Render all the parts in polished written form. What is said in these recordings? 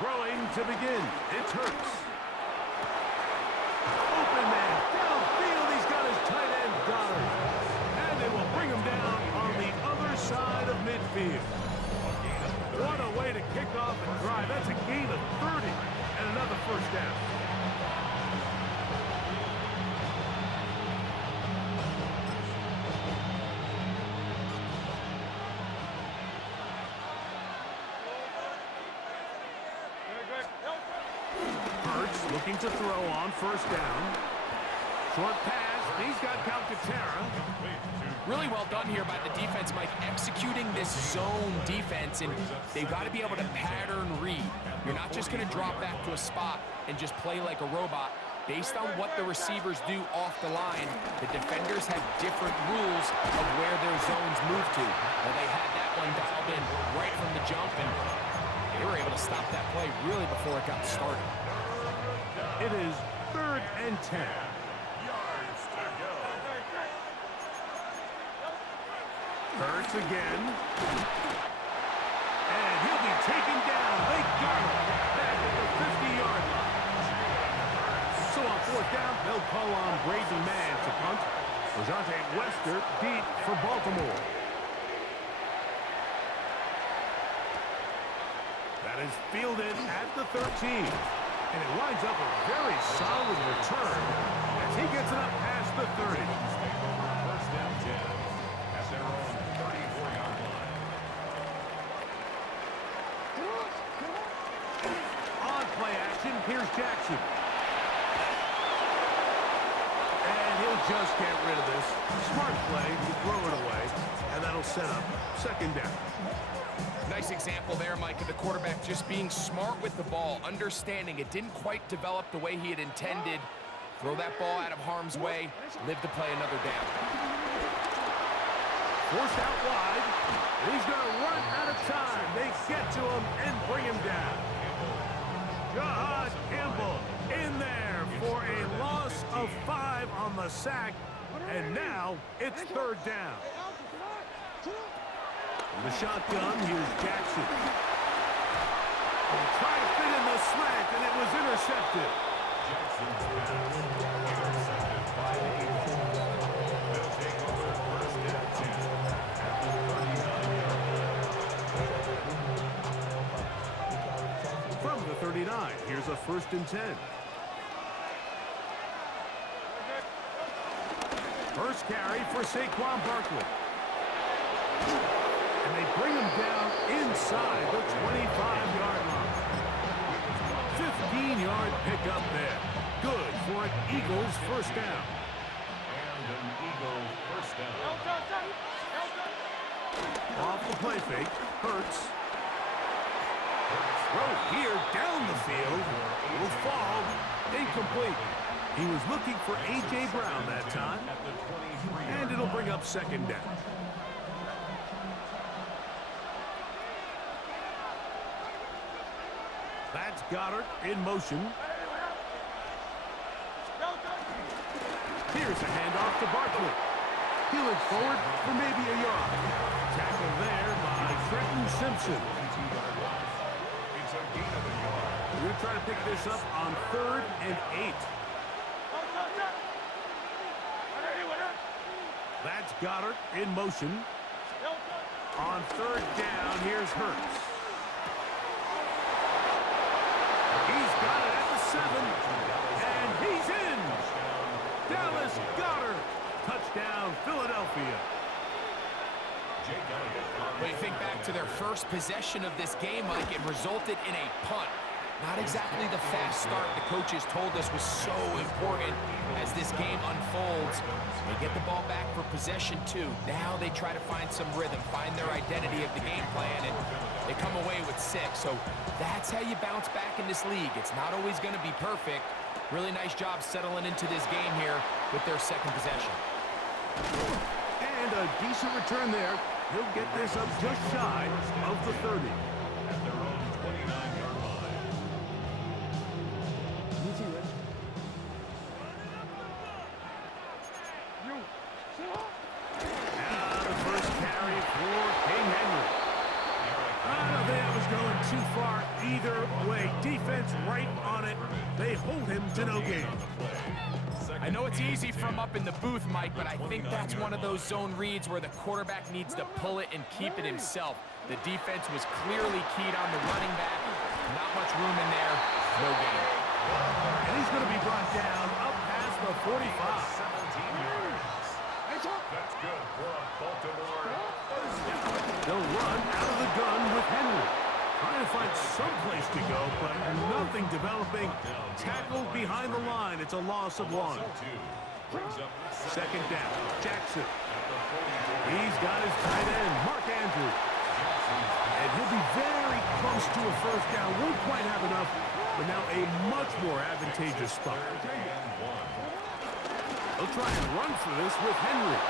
Throwing to begin. It's Hurts. Open man. Downfield. He's got his tight end Goddard. And they will bring him down on the other side of midfield. What a way to kick off and drive. That's a gain of 30 and another first down. Hurts looking to throw on first down. Short pass. He's got Calcaterra. Really well done here by the defense, Mike, executing this zone defense, and they've got to be able to pattern read. You're not just going to drop back to a spot and just play like a robot. Based on what the receivers do off the line, the defenders have different rules of where their zones move to. Well, they had that one dialed in right from the jump, and they were able to stop that play really before it got started. It is 3rd and 10. Hurts again. And he'll be taken down. They got him back at the 50-yard line. So on 4th down, they'll call on Brady Mann to punt. Rajante Wester deep for Baltimore. That is fielded at the 13. And it winds up a very solid return as he gets it up past the 30. First down 10 at their own 34-yard line. On play action, here's Jackson. And he'll just get rid of this. Smart play to throw it away, and that'll set up 2nd down. Nice example there, Mike, of the quarterback just being smart with the ball, understanding it didn't quite develop the way he had intended. Throw that ball out of harm's way, live to play another down. Forced out wide. He's going to run out of time. They get to him and bring him down. Jahad Campbell in there for a loss of 5 on the sack. And now it's 3rd down. The shotgun, here's Jackson. They try to fit in the slant, and it was intercepted. Jackson's pass intercepted by the Eagles. They'll take over 1st and 10 at the 39-yard line. From the 39, here's a 1st and 10. First carry for Saquon Barkley. And they bring him down inside the 25-yard line. 15-yard pickup there. Good for an Eagles first down. And an Eagles first down. Off the play fake, Hurts. Throw here down the field. Will fall. Incomplete. He was looking for A.J. Brown that time. And it'll bring up 2nd down. That's Goddard in motion. Here's a handoff to Barkley. Peeling forward for maybe a yard. Tackle there by Trenton Simpson. It's a gain of a yard. We're going to try to pick this up on 3rd and 8. That's Goddard in motion. On 3rd down, here's Hurts. He's got it at the 7, and he's in. Dallas Goddard. Touchdown, Philadelphia. When you think back to their first possession of this game, Mike, it resulted in a punt. Not exactly the fast start the coaches told us was so important as this game unfolds. They get the ball back for possession 2. Now they try to find some rhythm, find their identity of the game plan, and they come away with 6. So that's how you bounce back in this league. It's not always going to be perfect. Really nice job settling into this game here with their 2nd possession. And a decent return there. He'll get this up just shy of the 30. At their own 29-yard line. Now the first carry for King Henry. I don't think I was going too far either way. Defense right on it. They hold him to no gain. I know it's easy from up in the booth, Mike, but I think that's one of those zone reads where the quarterback needs to pull it and keep it himself. The defense was clearly keyed on the running back. Not much room in there. No gain. And he's going to be brought down up past the 45. 17 yards. That's good for a Baltimore first down. They'll run out of the gun with Henry. Trying to find some place to go, but nothing developing. Tackled behind the line. It's a loss of 1. Second down. Jackson. He's got his tight end, Mark Andrews. And he'll be very close to a first down. Won't quite have enough, but now a much more advantageous spot. He'll try and run for this with Henry.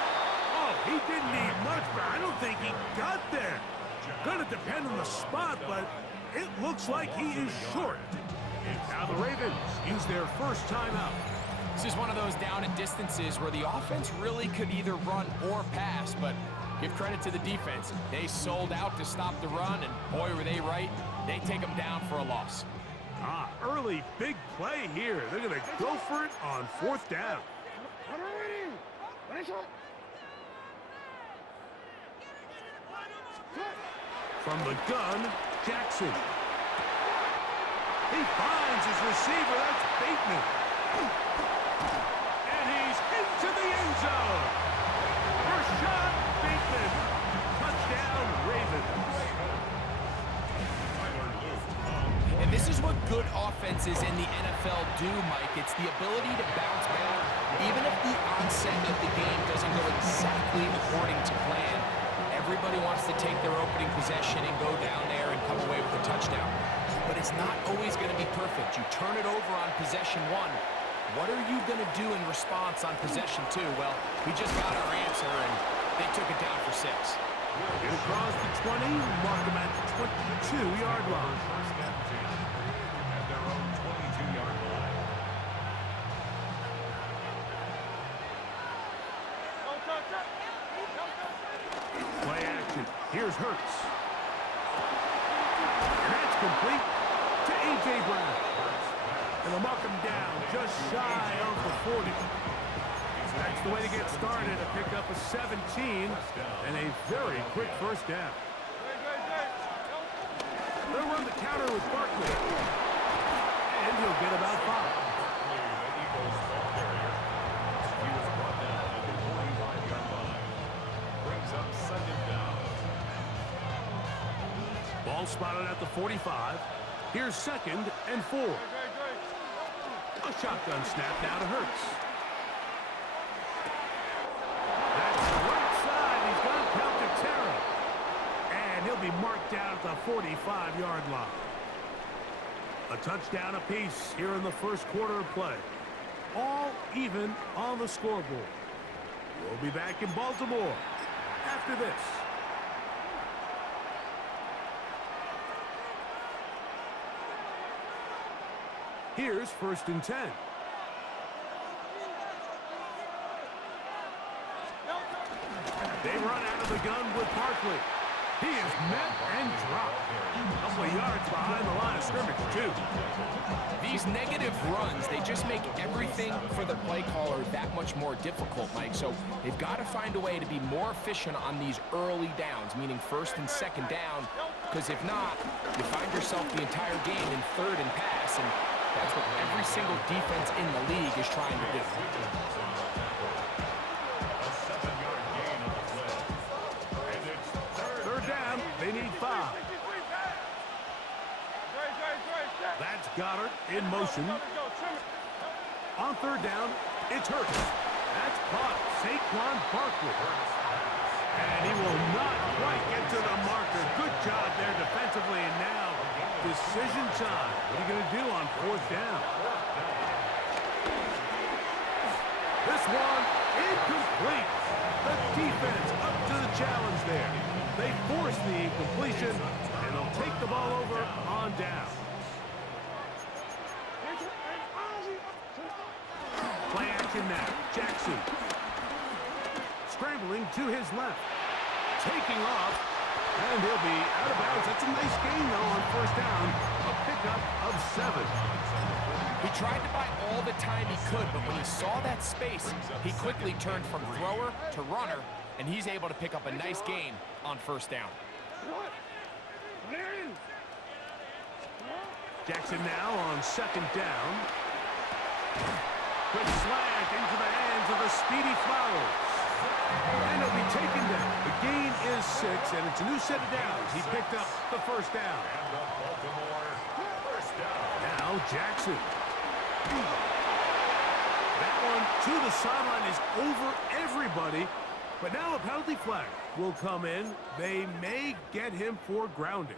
Oh, he didn't need much, but I don't think he got there. Gonna depend on the spot, but it looks like he is short. Now the Ravens use their first timeout. This is one of those down and distances where the offense really could either run or pass, but give credit to the defense. They sold out to stop the run, and boy, were they right. They take them down for a loss. Early big play here. They're gonna go for it on 4th down. From the gun, Jackson. He finds his receiver. That's Bateman. And he's into the end zone. Rashad Bateman. Touchdown, Ravens. And this is what good offenses in the NFL do, Mike. It's the ability to bounce back, even if the onset of the game doesn't go exactly according to plan. Everybody wants to take their opening possession and go down there and come away with a touchdown. But it's not always going to be perfect. You turn it over on possession 1. What are you going to do in response on possession 2? Well, we just got our answer, and they took it down for 6. Get across the 20, mark them at the 22-yard line. First down team at their own 22-yard line. Play action. Here's Hurts. And that's complete to A.J. Brown. And they'll mark him down just shy of the 40. That's the way to get started, to pick up a 17 and a very quick first down. They'll run the counter with Barkley. And he'll get about 5. Ball spotted at the 45. Here's 2nd and 4. A shotgun snap now to Hurts. That's the right side. He's got to count to Terra. And he'll be marked down at the 45-yard line. A touchdown apiece here in the first quarter of play. All even on the scoreboard. We'll be back in Baltimore after this. Here's 1st and 10. They run out of the gun with Barkley. He is met and dropped. A couple of yards behind the line of scrimmage, too. These negative runs, they just make everything for the play caller that much more difficult, Mike. So they've got to find a way to be more efficient on these early downs, meaning 1st and 2nd down, because if not, you find yourself the entire game in 3rd and pass, and that's what every single defense in the league is trying to do. They need 5. That's Goddard in motion. On 3rd down, it's Hurts. That's caught Saquon Barkley. And he will not quite get to the marker. Good job there defensively. And now, decision time. What are you going to do on 4th down? This one, incomplete. The defense up to the challenge there. They force the incompletion, and they'll take the ball over on down. Play action now. Jackson. Scrambling to his left. Taking off, and he'll be out of bounds. That's a nice gain, though, on 1st down. pickup of 7. He tried to buy all the time he could, but when he saw that space, he quickly turned from thrower to runner, and he's able to pick up a nice gain on first down. Jackson now on 2nd down. Quick slant into the hands of the speedy Flowers. And he'll be taken down. The gain is 6, and it's a new set of downs. He picked up the first down. Now Jackson. That one to the sideline is over everybody. But now a penalty flag will come in. They may get him for grounding.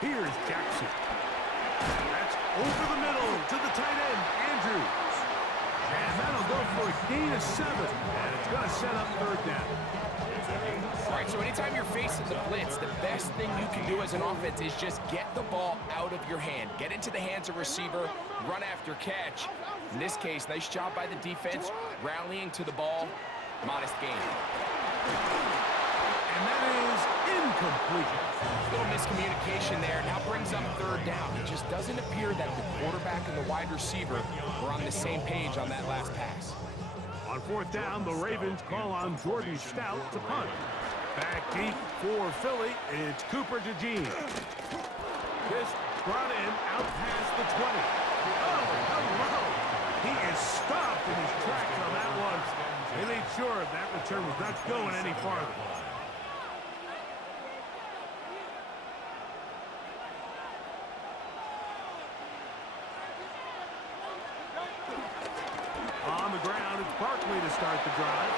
Here's Jackson. That's over the middle to the tight end, Andrews. And that'll go for a gain of 7. And it's going to set up 3rd down. All right, so anytime you're facing the blitz, the best thing you can do as an offense is just get the ball out of your hand. Get into the hands of receiver, run after catch. In this case, nice job by the defense, rallying to the ball. Modest gain. And that is incomplete. A little miscommunication there. Now brings up 3rd down. It just doesn't appear that the quarterback and the wide receiver were on the same page on that last pass. On 4th down, the Ravens call on Jordan Stout to punt. Back deep for Philly, it's Cooper DeJean. This brought in out past the 20. Oh, hello! He is stopped in his tracks on that one. They made sure that return was not going any farther. On the ground, it's Barkley to start the drive.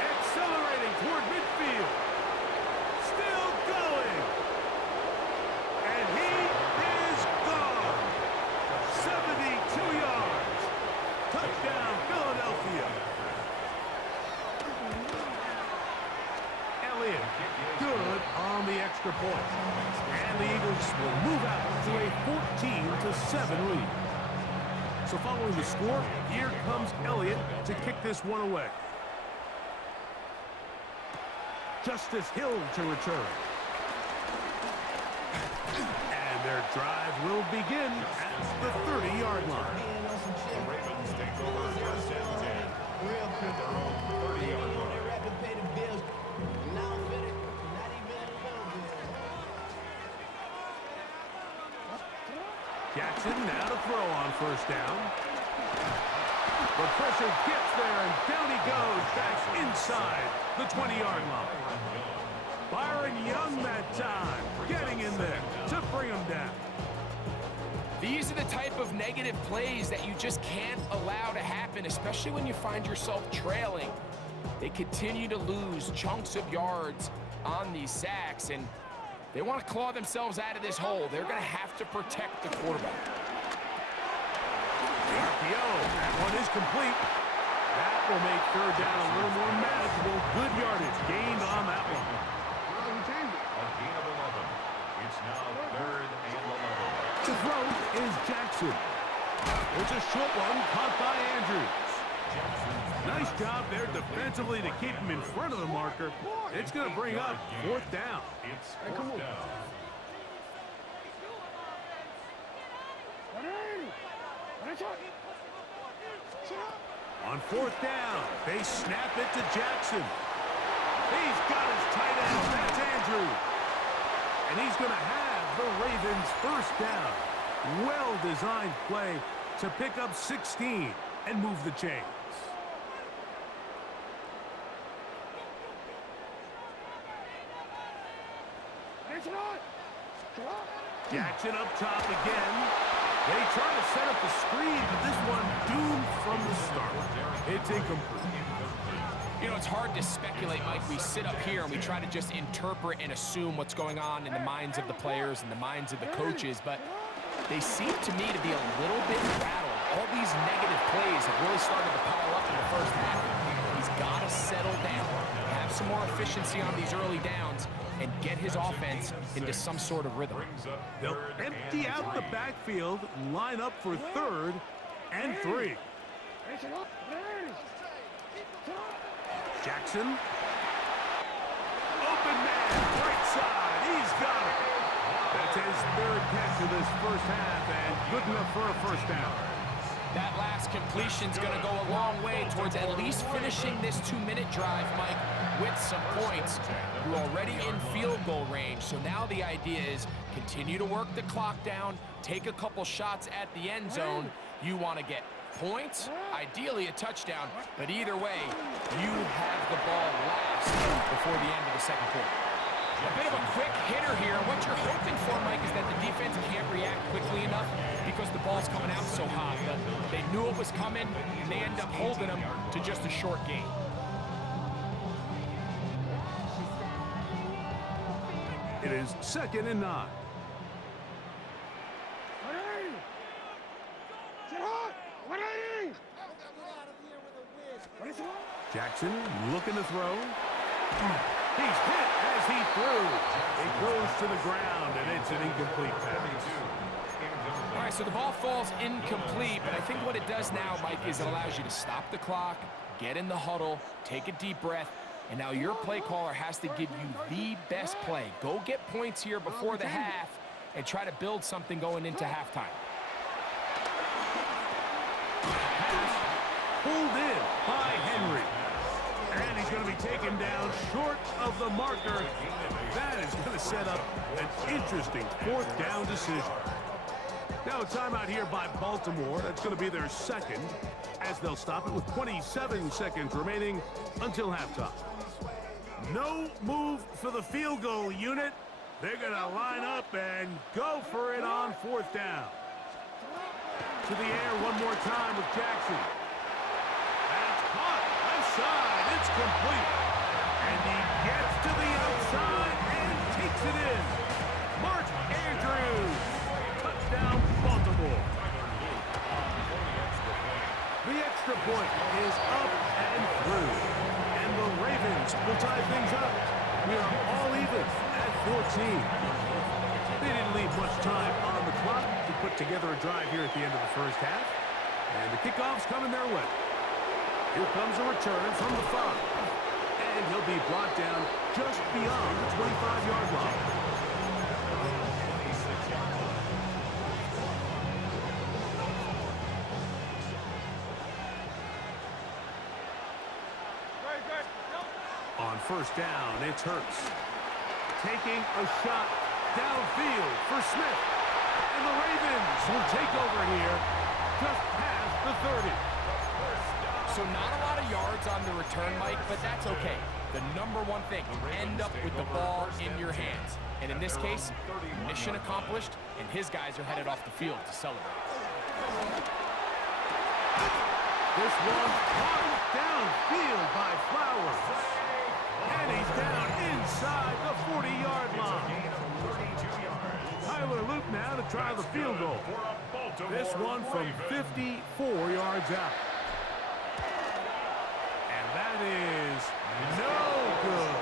Accelerating toward midfield. Still going. And he is gone. 72 yards. Touchdown, Philadelphia. Elliott, good on the extra point. And the Eagles will move out to a 14-7 lead. So following the score, here comes Elliott to kick this one away. Justice Hill to return. And their drive will begin at the 30-yard line. The Ravens take over 1st and 10 at their own 30-yard line. Jackson now to throw on 1st down. The pressure gets there, and down he goes back inside the 20-yard line. Byron Young that time, getting in there to bring him down. These are the type of negative plays that you just can't allow to happen, especially when you find yourself trailing. They continue to lose chunks of yards on these sacks, and they want to claw themselves out of this hole. They're going to have to protect the quarterback. The RPO, that one is complete. That will make 3rd down a little more manageable. Good yardage gained on that one. A gain of 11. It's now 3rd and 11. To throw is Jackson. It's a short one caught by Andrews. Nice job there defensively to keep him in front of the marker. It's going to bring up 4th down. It's 4th down. On 4th down, they snap it to Jackson. He's got his tight end. That's Andrews. And he's going to have the Ravens 1st down. Well-designed play to pick up 16 and move the chains. Jackson up top again. They try to set up the screen, but this one doomed from the start. It's incomplete. You know, it's hard to speculate, Mike. We sit up here and we try to just interpret and assume what's going on in the minds of the players and the minds of the coaches, but they seem to me to be a little bit rattled. All these negative plays have really started to pile up in the first half. He's got to settle down, have some more efficiency on these early downs, and get his offense into some sort of rhythm. They'll empty out the backfield, line up for 3rd and 3. Jackson. Open man, right side. He's got it. That's his 3rd catch of this first half, and good enough for a first down. That last completion's going to go a long way towards at least finishing this 2-minute drive, Mike, with some points. You're already in field goal range, so now the idea is continue to work the clock down, take a couple shots at the end zone. You want to get points, ideally a touchdown, but either way, you have the ball last before the end of the second quarter. A bit of a quick hitter here. What you're hoping for, Mike, is that the defense can't react quickly enough because the ball's coming out so hot. But they knew it was coming, and they end up holding them to just a short gain. It is 2nd and 9. Jackson looking to throw. He's hit as he threw. It goes to the ground, and it's an incomplete pass. All right, so the ball falls incomplete, but I think what it does now, Mike, is it allows you to stop the clock, get in the huddle, take a deep breath, and now your play caller has to give you the best play. Go get points here before the half and try to build something going into halftime. Pass pulled in by Henry. And he's going to be taken down short of the marker. That is going to set up an interesting 4th down decision. Now a timeout here by Baltimore. That's going to be their 2nd, as they'll stop it with 27 seconds remaining until halftime. No move for the field goal unit. They're going to line up and go for it on 4th down. To the air one more time with Jackson. That's caught. Left side. It's complete. And he gets to the outside and takes it in. Mark Andrews. Touchdown, Baltimore. The extra point is up and through. And the Ravens will tie things up. We are all even at 14. They didn't leave much time on the clock to put together a drive here at the end of the first half. And the kickoff's coming their way. Here comes a return from the 5. And he'll be brought down just beyond the 25-yard line. On first down, it's Hurts. Taking a shot downfield for Smith. And the Ravens will take over here just past the 30. So not a lot of yards on the return, Mike, but that's okay. The number one thing, end up with the ball in your hands. And in this case, mission accomplished, and his guys are headed off the field to celebrate. This one caught downfield by Flowers. And he's down inside the 40-yard line. Tyler Luke now to try the field goal. This one from 54 yards out. And that is no good.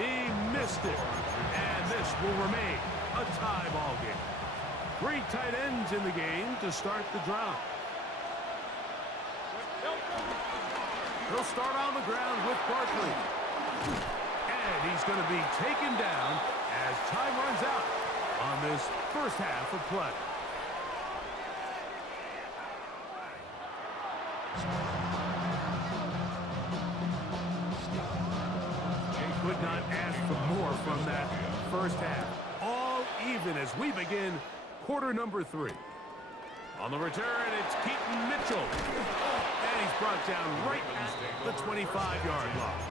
He missed it. And this will remain a tie ball game. 3 tight ends in the game to start the drive. He'll start on the ground with Barkley. And he's going to be taken down as time runs out on this first half of play. Could not ask for more from that first half. All even as we begin quarter number 3. On the return, it's Keaton Mitchell. And he's brought down right at the 25-yard line.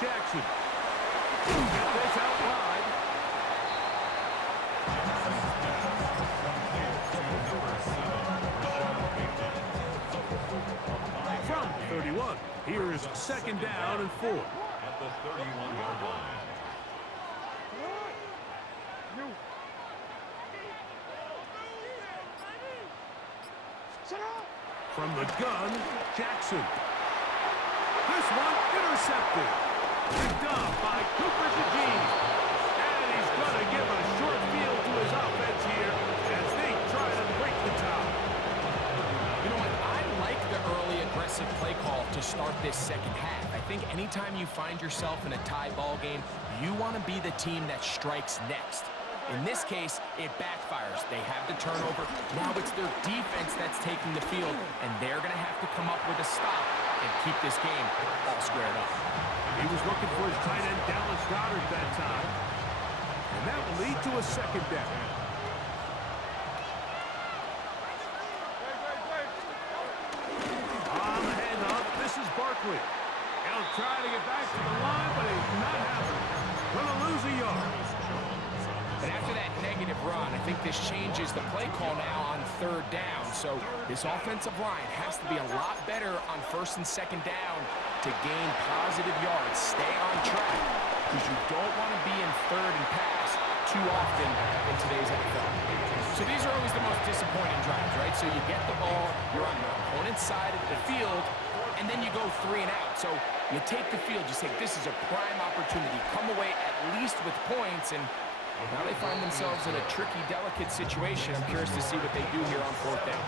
Jackson. Get this out wide. From 31, here's second down and 4. At the 31-yard line. From the gun, Jackson. This one intercepted. Picked up by Cooper DeJean. And he's going to give a short field to his offense here as they try to break the tie. You know what? I like the early aggressive play call to start this second half. I think anytime you find yourself in a tie ball game, you want to be the team that strikes next. In this case, it backfires. They have the turnover. Now it's their defense that's taking the field, and they're going to have to come up with a stop and keep this game all squared up. He was looking for his tight end, Dallas Goedert, that time. And that will lead to a second down. On the handoff, this is Barkley. He'll try to get back to the line, but it's not happening. Going to lose a yard. And after that negative run, I think this changes the play call now on third down. So this offensive line has to be a lot better on first and second down to gain positive yards. Stay on track because you don't want to be in third and pass too often in today's NFL. So these are always the most disappointing drives, right? So you get the ball, you're on the opponent's side of the field, and then you go 3 and out. So you take the field, you say, this is a prime opportunity. Come away at least with points, and now they find themselves in a tricky, delicate situation. I'm curious to see what they do here on fourth down.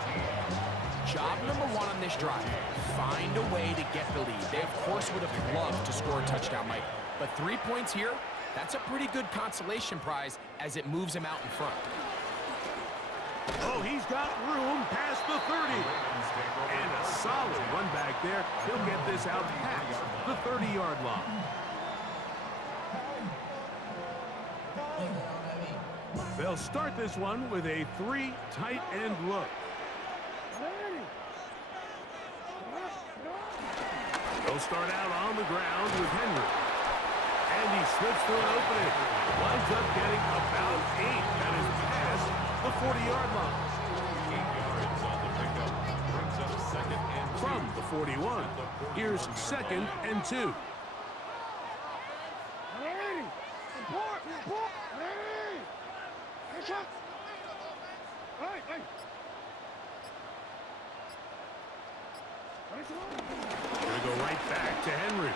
Job number 1 on this drive, find a way to get the lead. They, of course, would have loved to score a touchdown, Mike. But 3 points here, that's a pretty good consolation prize as it moves them out in front. Oh, he's got room past the 30. And a solid one back there. He'll get this out past the 30-yard line. They'll start this one with a 3 tight end look. They'll start out on the ground with Henry. And he slips through an opening. Winds up getting about 8. That is past the 40-yard line. 8 yards on the pickup. Brings up second and 2. From the 41, here's second and 2. Gonna go right back to Henry.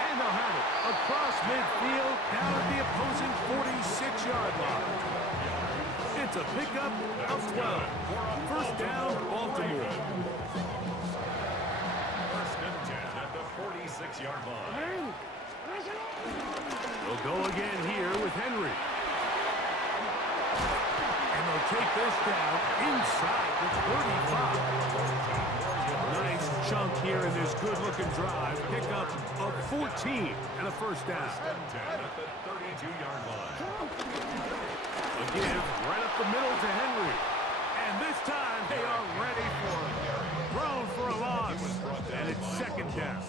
And they'll have it across midfield, down at the opposing 46-yard line. It's a pickup of 12. First down, Baltimore. First and 10 at the 46-yard line. They'll go again here with Henry. And they'll take this down inside the 35. Nice chunk here in this good-looking drive. Pickup of 14 and a first down. First and 10 at the 32-yard line. A give right up the middle to Henry. And this time they are ready for it. Thrown for a loss. And it's second down.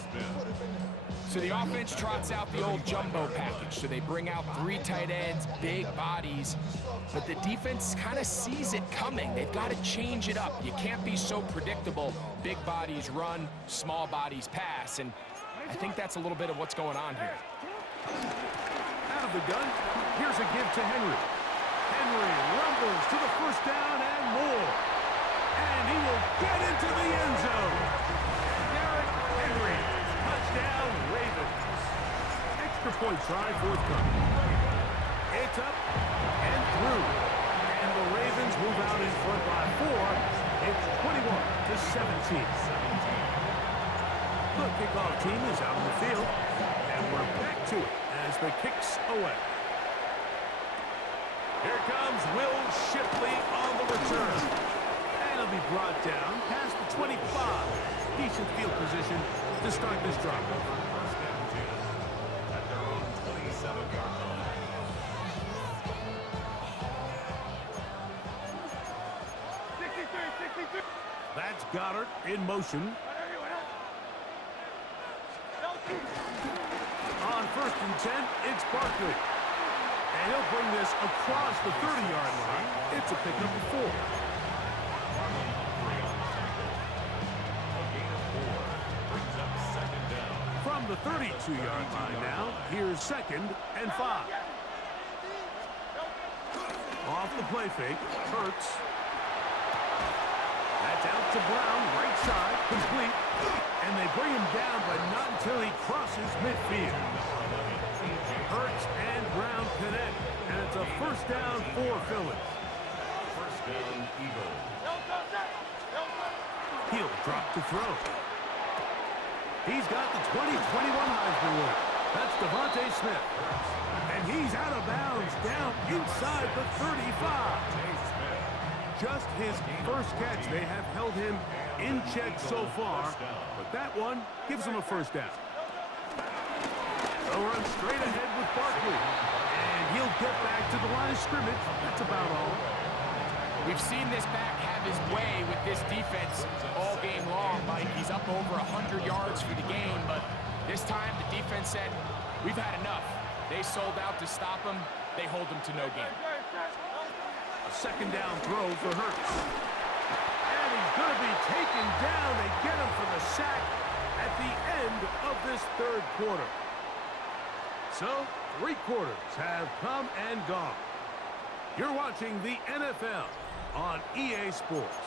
So the offense trots out the old jumbo package. So they bring out 3 tight ends, big bodies. But the defense kind of sees it coming. They've got to change it up. You can't be so predictable. Big bodies run, small bodies pass. And I think that's a little bit of what's going on here. Out of the gun, here's a give to Henry. Henry rumbles to the first down and more. And he will get into the end zone. Derrick Henry, touchdown Ravens. Extra point try forthcoming. It's up and through. And the Ravens move out in front by 4. It's 21-17. The kickoff team is out on the field. And we're back to it as the kick's away. Here comes Will Shipley on the return. And he'll be brought down past the 25. Decent field position to start this drive. First and 10 at their own 27-yard line. That's Goedert in motion. first and 10, it's Barkley. And he'll bring this across the 30-yard line. It's a pickup of 4. From the 32-yard line now, here's 2nd and 5. Off the play fake, Hurts. That's out to Brown, right side, complete. And they bring him down, but not until he crosses midfield. Hurts and Brown connect, and it's a first down for Phillies. First down, Eagles. He'll drop to throw. He's got the 2021 Heisman winner. That's Devontae Smith. And he's out of bounds down inside the 35. Just his first catch. They have held him in check so far, but that one gives him a first down. They'll run straight ahead with Barkley, and he'll get back to the line of scrimmage. That's about all. We've seen this back have his way with this defense all game long, Mike. He's up over 100 yards for the game, but this time the defense said, we've had enough. They sold out to stop him. They hold him to no gain. A second down throw for Hurts. And he's going to be taken down. They get him for the sack at the end of this third quarter. So, 3 quarters have come and gone. You're watching the NFL on EA Sports.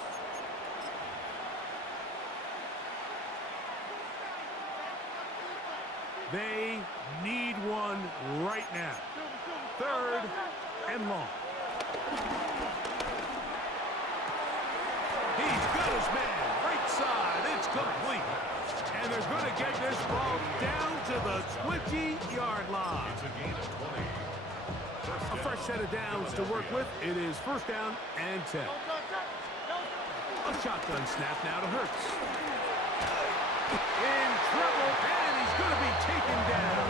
They need one right now. 3rd and long. He's got his man, right side, it's complete. And they're going to get this ball down to the 20-yard line. It's a gain of 20. A fresh set of downs to work with. It is first down and 10. A shotgun snap now to Hurts. In trouble, and he's going to be taken down.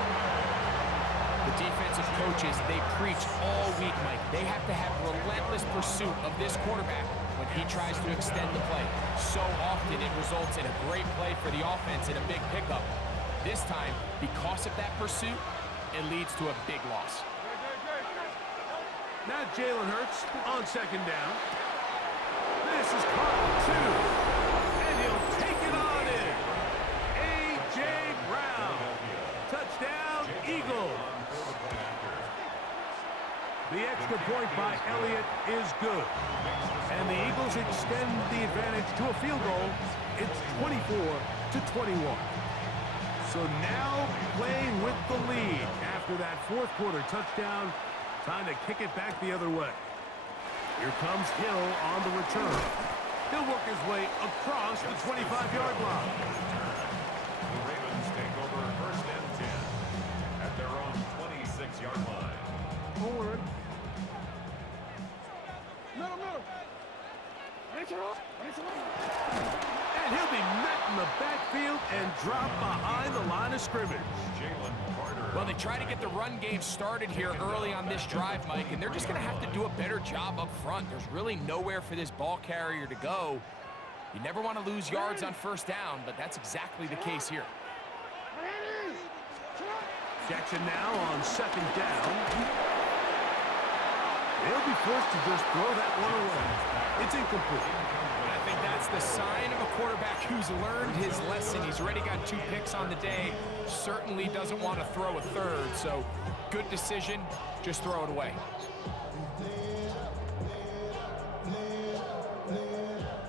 The defensive coaches, they preach all week, Mike. They have to have relentless pursuit of this quarterback when he tries to extend the play. So often it results in a great play for the offense and a big pickup. This time, because of that pursuit, it leads to a big loss. Now Jalen Hurts on second down. This is caught 2. And he'll take it on in. A.J. Brown. Touchdown, Eagles. The extra point by Elliott is good. And the Eagles extend the advantage to a field goal. It's 24-21. So now playing with the lead after that fourth quarter touchdown. Time to kick it back the other way. Here comes Hill on the return. He'll work his way across the 25-yard line. The Ravens take over first and 10 at their own 26-yard line. Forward. And he'll be met in the backfield and dropped behind the line of scrimmage. Well, they try to get the run game started here early on this drive, Mike, and they're just going to have to do a better job up front. There's really nowhere for this ball carrier to go. You never want to lose yards on first down, but that's exactly the case here. Jackson now on second down. They'll be forced to just throw that one away. It's incomplete. I think that's the sign of a quarterback who's learned his lesson. He's already got 2 picks on the day. Certainly doesn't want to throw a third, so good decision. Just throw it away.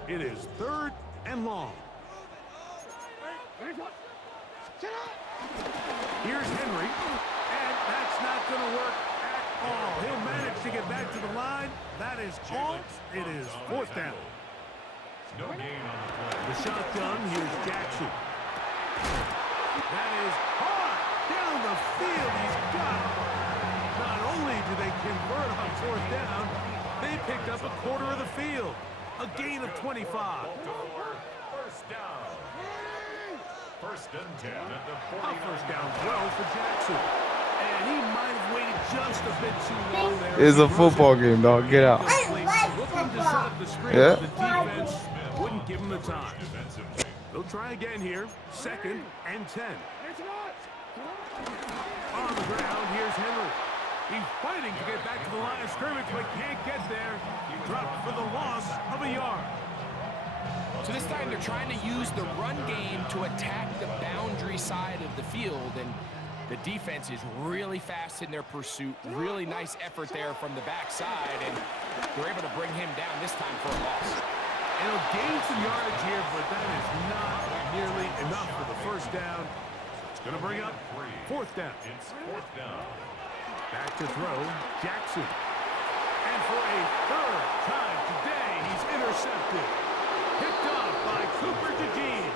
It is 3rd and long. Here's Henry, and that's not going to work at all. He'll manage to get back to the line. That is all. It is 4th down. No gain on the play. The shotgun, here's Jackson. That is hard down the field. He's got it. Not only do they convert on 4th down, they picked up a quarter of the field. A gain of 25. Baltimore, first down. First and 10 at the 49. A first down throw for Jackson. And he might have waited just a bit too long there. It's a football game, dog. Get out. Looking to set up the screen, but the defense wouldn't give him the time. They'll try again here. 2nd and 10. On the ground, here's Henry. He's fighting to get back to the line of scrimmage, but can't get there. He dropped for the loss of a yard. So this time they're trying to use the run game to attack the boundary side of the field, and the defense is really fast in their pursuit. Really nice effort there from the backside, and they're able to bring him down this time for a loss. It'll gain some yardage here, but that is not nearly enough for the first down. It's going to bring up fourth down. It's fourth down. Back to throw, Jackson. And for a third time today, he's intercepted. Picked off by Cooper DeJean.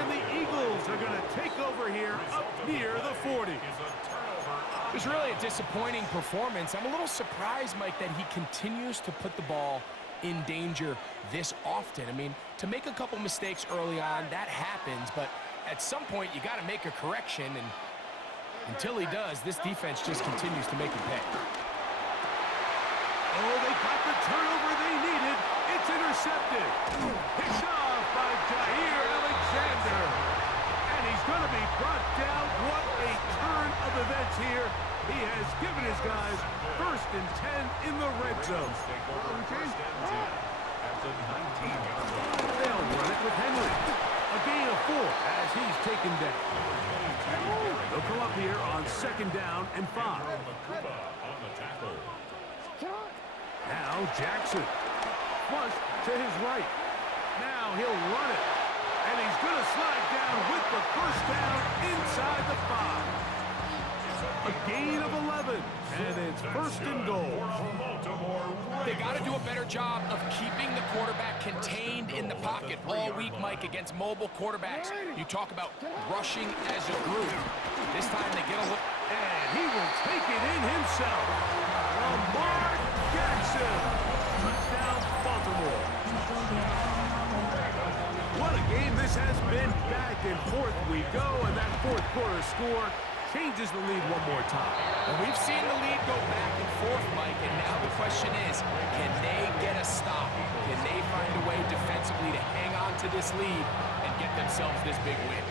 And the Eagles are going to take over here up near the 40. It was really a disappointing performance. I'm a little surprised, Mike, that he continues to put the ball in danger this often. I mean, to make a couple mistakes early on, that happens, but at some point you got to make a correction, and until he does, this defense just continues to make him pay. Oh, they got the turnover they needed. It's intercepted. Picked off by Jair Alexander. And he's going to be brought down. What a turn of events here. He has given his guys 1st and 10 in the red zone. They'll run it with Henry. A gain of 4 as he's taken down. They'll come up here on 2nd down and 5. Now Jackson. Flush to his right. Now he'll run it. And he's going to slide down with the first down inside the 5. A gain of 11. And it's 1st and goal. They got to do a better job of keeping the quarterback contained in the pocket all week, Mike, against mobile quarterbacks. You talk about rushing as a group. This time they get a look. And he will take it in himself. Lamar Jackson. Touchdown, Baltimore. What a game this has been. Back and forth we go, and that 4th quarter score changes the lead one more time. And we've seen the lead go back and forth, Mike, and now the question is, can they get a stop? Can they find a way defensively to hang on to this lead and get themselves this big win?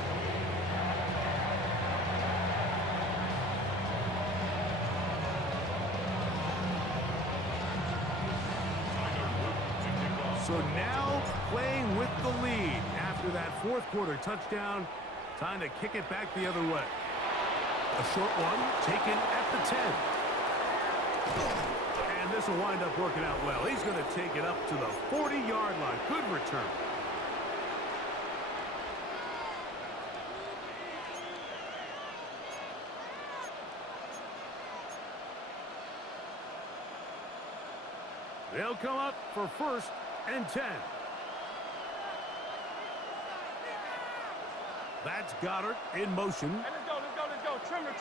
So now playing with the lead after that 4th quarter touchdown. Time to kick it back the other way. A short one taken at the 10. And this will wind up working out well. He's going to take it up to the 40-yard line. Good return. They'll come up for 1st and 10. That's Goddard in motion. Hey, let's go. Trimmer.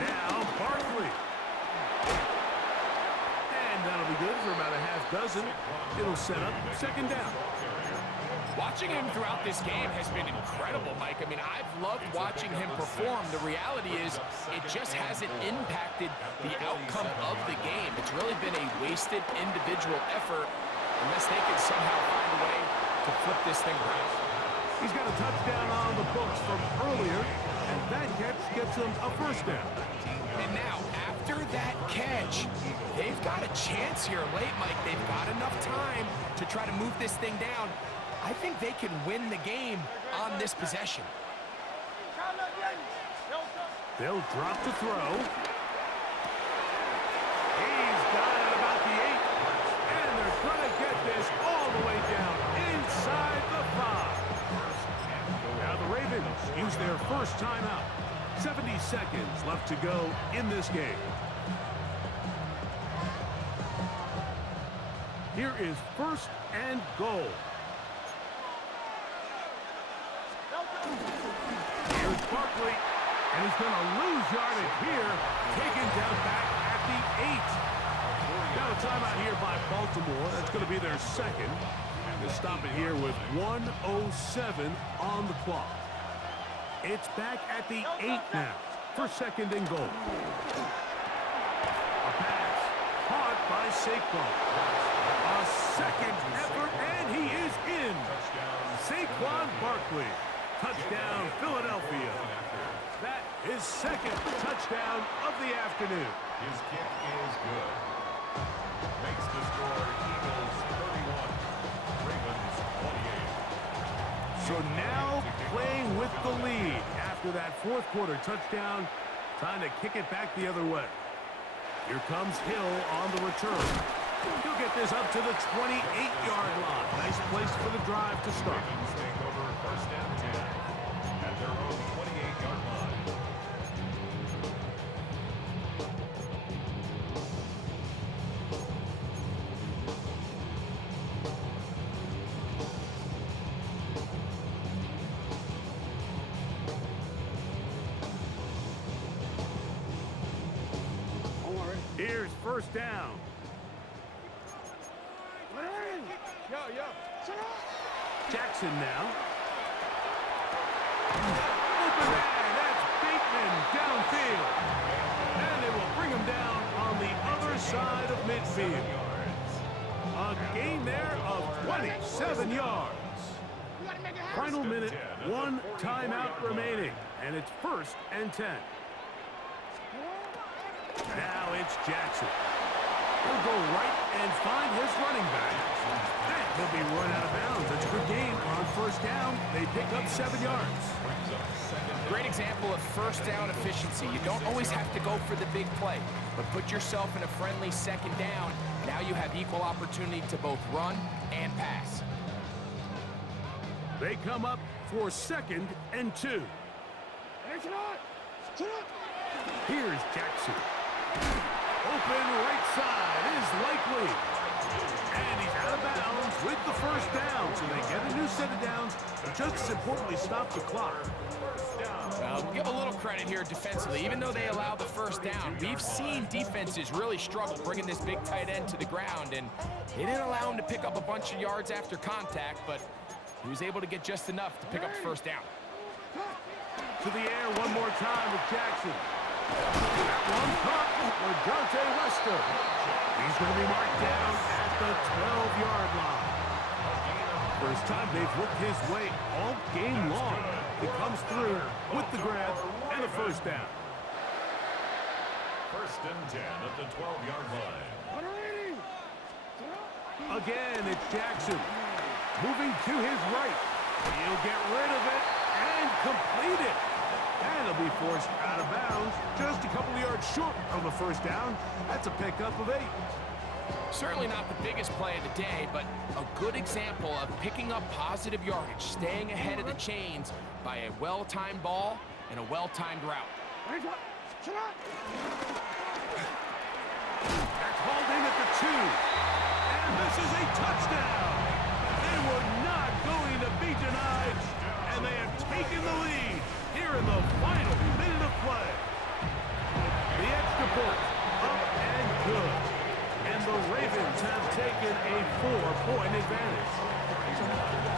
Now Barkley. And that'll be good for about a half dozen. It'll set up 2nd down. Watching him throughout this game has been incredible, Mike. I mean, I've loved watching him perform. The reality is it just hasn't impacted the outcome of the game. It's really been a wasted individual effort unless they can somehow find a way to flip this thing around. He's got a touchdown on the books from earlier, and that catch gets him a 1st down. And now, after that catch, they've got a chance here late, Mike. They've got enough time to try to move this thing down. I think they can win the game on this possession. They'll drop the throw. He's got it about the 8. And they're going to get this all the way down inside the 5. Now the Ravens use their first timeout. 70 seconds left to go in this game. Here is 1st and goal. Here's Barkley, and he's going to lose yardage here, taken down back at the 8. Now a timeout here by Baltimore. That's going to be their 2nd. They'll stop it here with 1:07 on the clock. It's back at the 8 now for 2nd and goal. A pass caught by Saquon. A 2nd effort, and he is in. Saquon Barkley. Touchdown, Philadelphia. his second touchdown of the afternoon. His kick is good. Makes the score Eagles 31, Ravens 28. So now playing with the lead after that fourth quarter touchdown. Time to kick it back the other way. Here comes Hill on the return. He'll get this up to the 28-yard line. Nice place for the drive to start. Ravens take over first and 10 at their own 28-yard line. Here's first down. Jackson now. Open man, that's Bateman downfield. And they will bring him down on the other side of midfield. A gain there of 27 yards. Final minute, one timeout remaining, and it's first and 10. Now it's Jackson. He'll go right and find his running back. And he'll be run out of bounds. It's a good game on first down. They pick up 7 yards. Great example of first down efficiency. You don't always have to go for the big play, but put yourself in a friendly second down. Now you have equal opportunity to both run and pass. They come up for second and 2. Here's Jackson. Open right side is likely. And he's out of bounds with the first down. So they get a new set of downs, but just as importantly, stop the clock. Well, we'll give a little credit here defensively. Even though they allowed the first down, we've seen defenses really struggle bringing this big tight end to the ground, and they didn't allow him to pick up a bunch of yards after contact, but he was able to get just enough to pick up the first down. To the air one more time with Jackson. That one caught for Dante Wester. He's going to be marked down at the 12-yard line. First time they've looked his way all game long. He comes through with the grab and a first down. First and 10 at the 12-yard line. Again, it's Jackson. Moving to his right. He'll get rid of it and complete it. And he'll be forced out of bounds just a couple of yards short of a first down. That's a pickup of 8. Certainly not the biggest play of the day, but a good example of picking up positive yardage, staying ahead of the chains by a well-timed ball and a well-timed route. That's hauled in at the 2. And this is a touchdown. They were not going to be denied. And they have taken the lead here in the final minute of play. The extra point up and good. And the Ravens have taken a 4-point advantage.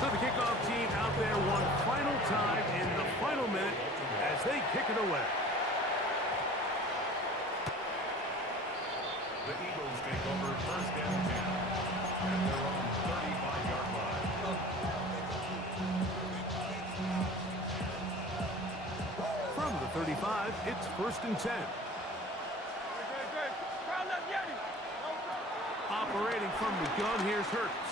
So the kickoff team out there one final time in the final minute as they kick it away. The Eagles take over first and 10 at their own 35-yard line. From the 35, it's first and 10. Operating from the gun, here's Hurts.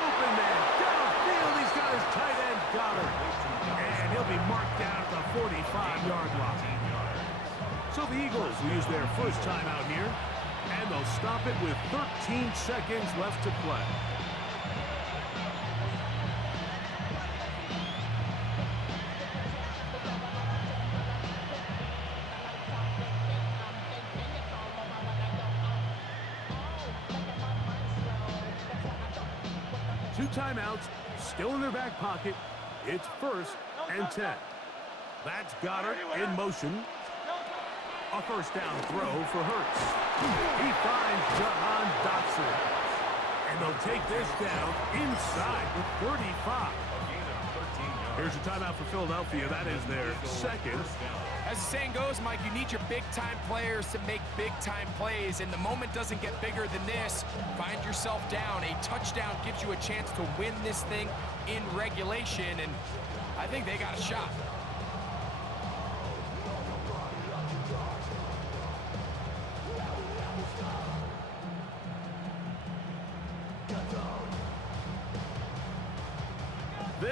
Open man, downfield, he's got his tight end, Goddard. And he'll be marked down at the 45-yard line. So the Eagles will use their first timeout here, and they'll stop it with 13 seconds left to play. Two timeouts still in their back pocket. It's first and 10. That's Goddard in motion. A first down throw for Hurts. He finds Jahan Dotson. And they'll take this down inside the 35. Here's a timeout for Philadelphia. That is their second. As the saying goes, Mike, you need your big-time players to make big-time plays, and the moment doesn't get bigger than this. Find yourself down. A touchdown gives you a chance to win this thing in regulation, and I think they got a shot.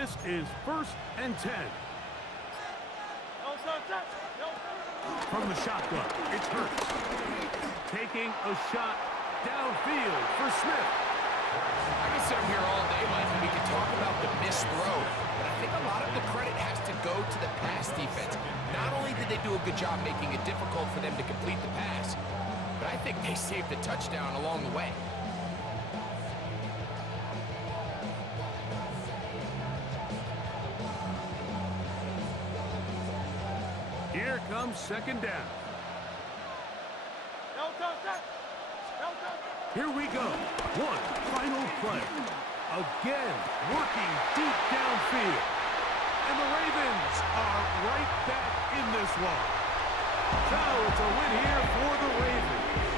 This is 1st and 10. From the shotgun, it's Hurts. Taking a shot downfield for Smith. I can sit here all day, Mike, and we can talk about the missed throw, but I think a lot of the credit has to go to the pass defense. Not only did they do a good job making it difficult for them to complete the pass, but I think they saved the touchdown along the way. Here comes 2nd down. Here we go. One final play. Again, working deep downfield. And the Ravens are right back in this one. So it's a win here for the Ravens.